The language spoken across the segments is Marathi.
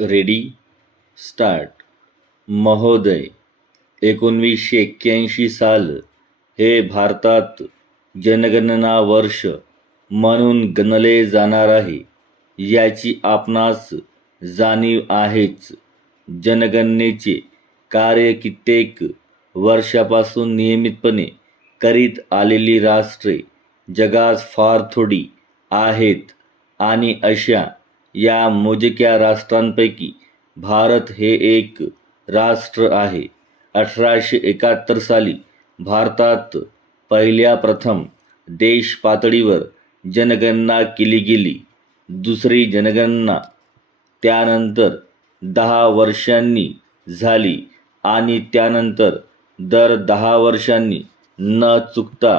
रेडी. स्टार्ट. महोदय एकोणवीसशे एक्क्याऐंशी साल हे भारतात जनगणना वर्ष म्हणून गणले जाणार आहे. याची आपणास जाणीव आहेच. जनगणनेचे कार्य कित्येक वर्षापासून नियमितपणे करीत आलेली राष्ट्रे जगात फार थोडी आहेत आणि अशा या मोजक्या राष्ट्रांपैकी भारत हे एक राष्ट्र आहे. अठराशे एकाहत्तर साली भारतात पहिल्या प्रथम देश पातळीवर जनगणना केली गेली. दुसरी जनगणना त्यानंतर दहा वर्षांनी झाली आणि त्यानंतर दर दहा वर्षांनी न चुकता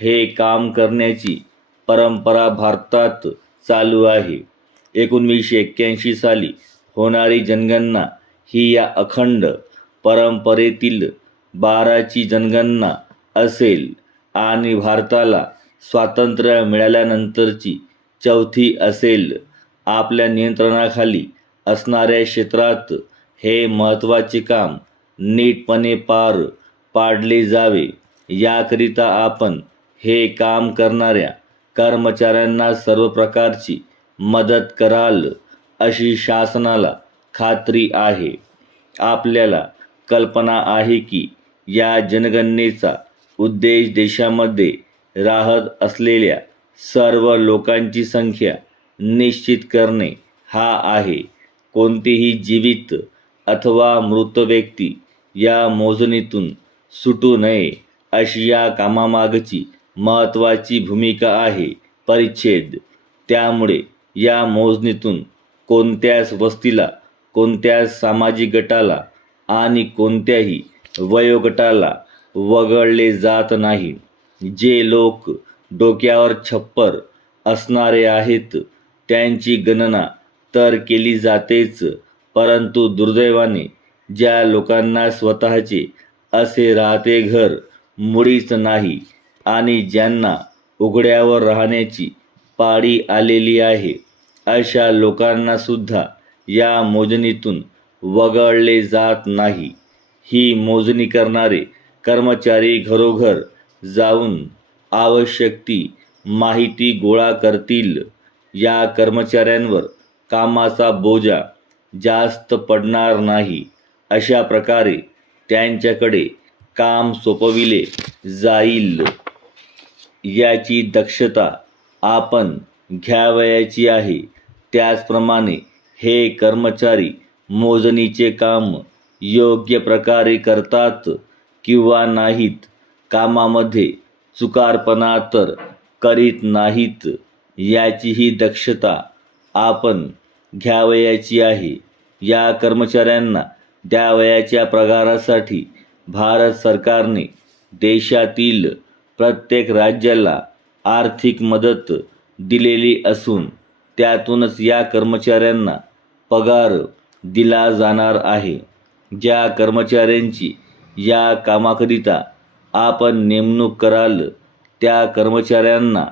हे काम करण्याची परंपरा भारतात चालू आहे. एकोणवीसशे एक्क्याऐंशी साली होणारी जनगणना ही या अखंड परंपरेतील बाराची जनगणना असेल आणि भारताला स्वातंत्र्य मिळाल्यानंतरची चौथी असेल. आपल्या नियंत्रणाखाली असणाऱ्या क्षेत्रात हे महत्त्वाचे काम नीटपणे पार पाडले जावे. याकरिता आपण हे काम करणाऱ्या कर्मचाऱ्यांना सर्व प्रकारची मदत कराल अशी शासनाला खात्री आहे. आपल्याला कल्पना आहे की या जनगणनेचा उद्देश देशामध्ये राहत असलेल्या सर्व लोकांची संख्या निश्चित करणे हा आहे. कोणतीही जीवित अथवा मृत व्यक्ती या मोजणीतून सुटू नये अशी या कामामागची महत्त्वाची भूमिका आहे. परिच्छेद. त्यामुळे या मोजणीतून कोणत्याच वस्तीला कोणत्याच सामाजिक गटाला आणि कोणत्याही वयोगटाला वगळले जात नाही. जे लोक डोक्यावर छप्पर असणारे आहेत त्यांची गणना तर केली जातेच परंतु दुर्दैवाने ज्या लोकांना स्वतःचे असे राहते घर मुळीच नाही आणि ज्यांना उघड्यावर राहण्याची पाळी आलेली आहे अशा लोकांना सुद्धा या मोजणीतून वगळले जात नाही. ही मोजणी करणारे कर्मचारी घरोघर जाऊन आवश्यक ती माहिती गोळा करतील. या कर्मचाऱ्यांवर कामाचा बोजा जास्त पडणार नाही. अशा प्रकारे त्यांच्याकडे काम सोपविले जाईल. याची दक्षता आपण घ्यावयाची आहे. त्याचप्रमाणे हे कर्मचारी मोजणीचे काम योग्य प्रकारे करतात किंवा नाहीत कामामध्ये चुकारपणा तर करीत नाहीत याचीही दक्षता आपण घ्यावयाची आहे. या कर्मचाऱ्यांना द्यावयाच्या पगारासाठी भारत सरकारने देशातील प्रत्येक राज्याला आर्थिक मदत दिलेली असून त्यातूनच या कर्मचाऱ्यांना पगार दिला जाणार आहे. ज्या कर्मचाऱ्यांची या कामाकरिता आपण नेमणूक कराल त्या कर्मचाऱ्यांना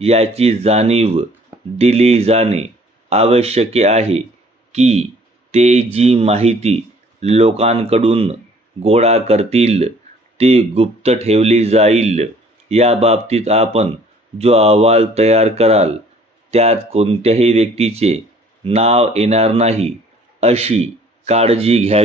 याची जाणीव दिली जाणे आवश्यक आहे की ते जी माहिती लोकांकडून गोळा करतील ती गुप्त ठेवली जाईल. या बाबतीत आपण जो अहवाल तयार कराल त्यात कोणत्याही व्यक्तीचे नाव येणार नाही अशी काळजी घ्यावी.